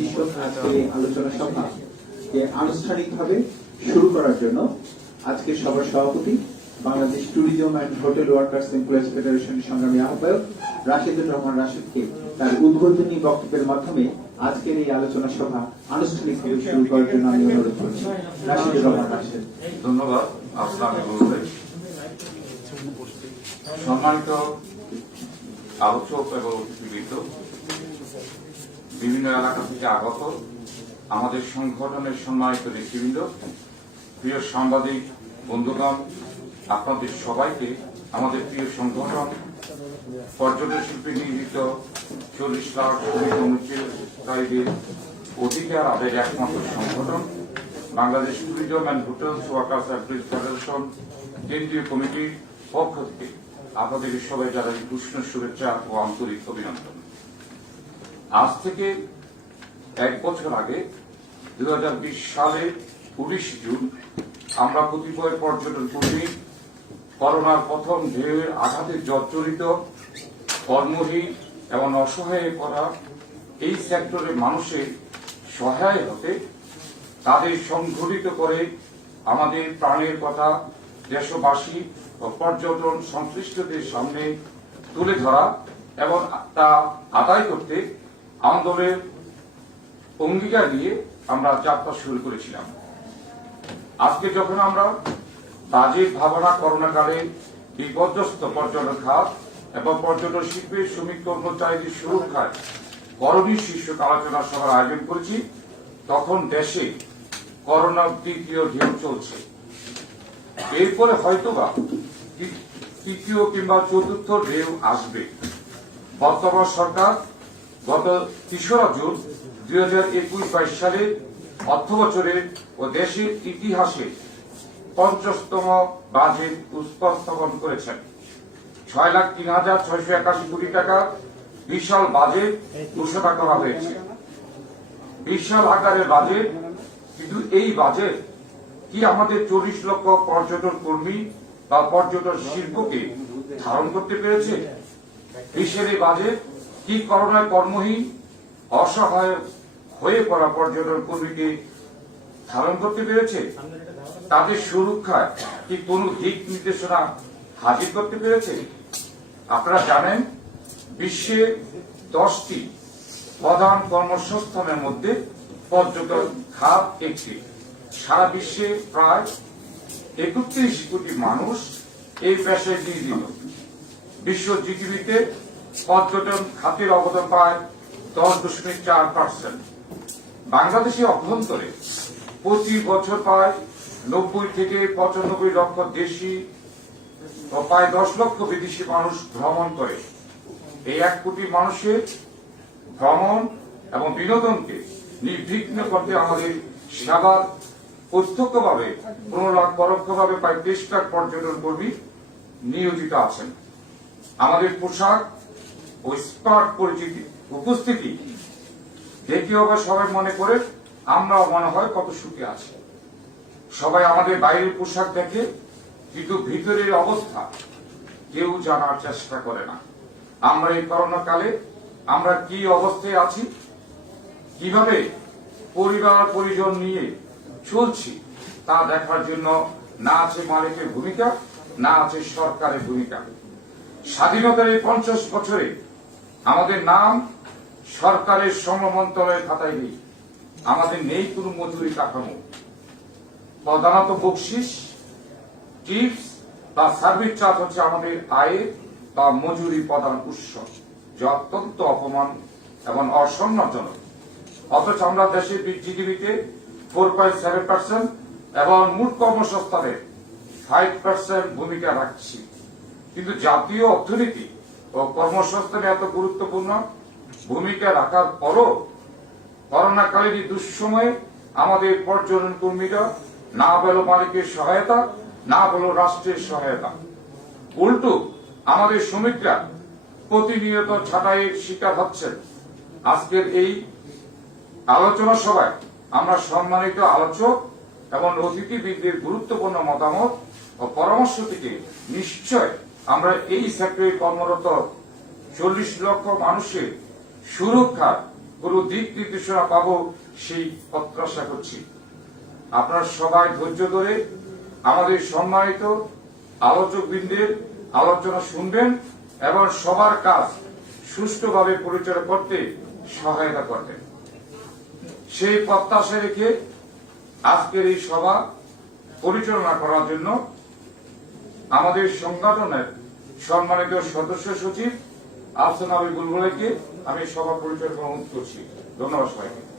শীর্ষক আজকে আলোচনা সভা আনুষ্ঠানিকভাবে শুরু করার জন্য আজকে সভার সভাপতি Bangladesh tourism and hotel workers employees ফেডারেশনের সংগ্রামী আহ্বায়ক রাশেদুর রহমান রাশেদকে তার উদ্বোধনী বক্তব্যের মাধ্যমে আজকের এই আলোচনা সভা আনুষ্ঠানিকভাবে শুরু করার জন্য আমি অনুরোধ করছি। রাশেদুর রহমান রাশেদ। ধন্যবাদ। আসসালামু আলাইকুম। সম্মানিত আলোচক এবং অতিথিবৃন্দ, বিভিন্ন এলাকা থেকে আগত আমাদের সংগঠনের সম্মানিত নেতৃবৃন্দ, প্রিয় সাংবাদিক বন্ধুগণ, আপনাদের সবাইকে আমাদের প্রিয় সংগঠন পর্যটন শিল্পে নিয়োজিত 40 লাখ শ্রমিক অনুচ্ছেদকারীদের অধিকার আদায়ের একমাত্র সংগঠন Bangladesh tourism and hotels workers employees federation কেন্দ্রীয় কমিটির পক্ষ থেকে আপনাদের সবাই জানাই উষ্ণ শুভেচ্ছা ও আন্তরিক অভিনন্দন। আজ থেকে 1 বছর আগে 2020 সালের 19 জুন আমরা কতিপয় পর্যটন কর্মী করোনার প্রথম ঢেউয়ের আঘাতে জর্জরিত, কর্মহীন এবং অসহায় করা এই সেক্টরের মানুষের সহায় হতে তাদের সংগঠিত করে আমাদের প্রাণের কথা দেশবাসী ও পর্যটন সংশ্লিষ্টদের সামনে তুলে ধরা এবং তা আদায় করতে আন্দোলনের অঙ্গীকার নিয়ে আমরা যাত্রা শুরু করেছিলাম। আজকে যখন আমরা বাজেট ভাবনা করোনাকালে বিপর্যস্ত পর্যটন খাত এবং পর্যটন শিল্পের শ্রমিক কর্মচারীদের সুরক্ষায় করণীয় শীর্ষক আলোচনা সভার আয়োজন করেছি, তখন দেশে করোনার দ্বিতীয় ঢেউ চলছে। এরপরে হয়তোবা তৃতীয় কিংবা চতুর্থ ঢেউ আসবে। বর্তমান সরকার গত 3রা জুন 2021-22 সালে অর্থবছরে ও দেশের ইতিহাসে 50তম বাজেট উপস্থাপন করেছেন। 6,03,681 কোটি টাকা বিশাল বাজেট ঘোষণা করা হয়েছে। বিশাল আকারের বাজেট, কিন্তু এই বাজেট কি আমাদের 40 লক্ষ পর্যটন কর্মী বা পর্যটন শিল্পকে ধারণ করতে পেরেছে? দেশের এই বাজেট কি করোনায় কর্মহীন অসহায় হয়ে পড়া পর্যটন কর্মীকে ধারণ করতে পেরেছে? তাদের সুরক্ষায় কি কোন দিক নির্দেশনা হাজির করতে পেরেছে? আপনারা জানেন, বিশ্বে 10টি প্রধান কর্মসংস্থানের মধ্যে পর্যটন খাত একটি। সারা বিশ্বে প্রায় 31 কোটি মানুষ এই পেশায় নিয়োজিত। বিশ্ব জিডিপিতে পর্যটন খাতের অবদান প্রায় 10.4%। বাংলাদেশের অভ্যন্তরে প্রতি বছর প্রায় 90 থেকে 95 লক্ষ দেশি ও প্রায় 10 লক্ষ বিদেশি মানুষ ভ্রমণ করে। এই 1 কোটি মানুষের ভ্রমণ এবং বিনোদনকে নির্বিঘ্ন করতে আমাদের সেবার প্রত্যক্ষভাবে 15 লাখ, পরোক্ষভাবে প্রায় 23 লাখ পর্যটন কর্মী নিয়োজিত আছেন। আমাদের পোশাক ও স্মার্ট পরিচিতি উপস্থিতি দেখে হবে সবাই মনে করে আমরা মনে হয় কত সুখে আছি। সবাই আমাদের বাইরের পোশাক দেখে, কিন্তু ভিতরের অবস্থা কেউ জানার চেষ্টা করে না। আমরা এই করোনা কালে আমরা কি অবস্থায় আছি, কিভাবে পরিবার পরিজন নিয়ে চলছি, তা দেখার জন্য না আছে মালিকের ভূমিকা, না আছে সরকারের ভূমিকা। স্বাধীনতার এই 50 বছরে আমাদের নাম সরকারের শ্রম মন্ত্রণালয়ের খাতায় নেই। আমাদের নেই কোন মজুরি কাঠামো। প্রধানত বকশিস, টিপস বা সার্ভিস চার্জ হচ্ছে আমাদের আয়ের বা মজুরি প্রধান উৎস, যা অত্যন্ত অপমান এবং অসম্মানজনক। অথচ আমরা দেশের জিডিপিতে 4.7% এবং মোট কর্মসংস্থানের 5% ভূমিকা রাখছি। কিন্তু জাতীয় অর্থনীতি ও কর্মসংস্থানে এত গুরুত্বপূর্ণ ভূমিকা রাখার পরও করোনাকালীন দুঃসময়ে আমাদের পর্যটন কর্মীরা না পেল মালিকের সহায়তা, না পেল রাষ্ট্রের সহায়তা। উল্টো আমাদের শ্রমিকরা প্রতিনিয়ত ছাঁটাইয়ের শিকার হচ্ছেন। আজকের এই আলোচনা সভায় আমরা সম্মানিত আলোচক এবং অতিথিবৃন্দের গুরুত্বপূর্ণ মতামত ও পরামর্শ থেকে নিশ্চয় আমরা এই সেক্টরে কর্মরত 40 লক্ষ মানুষের সুরক্ষা কোনো দিক নির্দেশনা পাবো সেই প্রত্যাশা করছি। আপনারা সবাই ধৈর্য ধরে আমাদের সম্মানিত আলোচকবৃন্দের আলোচনা শুনবেন এবং সবার কাজ সুষ্ঠুভাবে পরিচালনা করতে সহায়তা করবেন। সেই প্রত্যাশা রেখে আজকের এই সভা পরিচালনা করার জন্য আমাদের সংগঠনের সম্মানিত সদস্য সচিব আফসানা বুলবুলকে আমি সভা পরিচালনা করছি। ধন্যবাদ সবাইকে।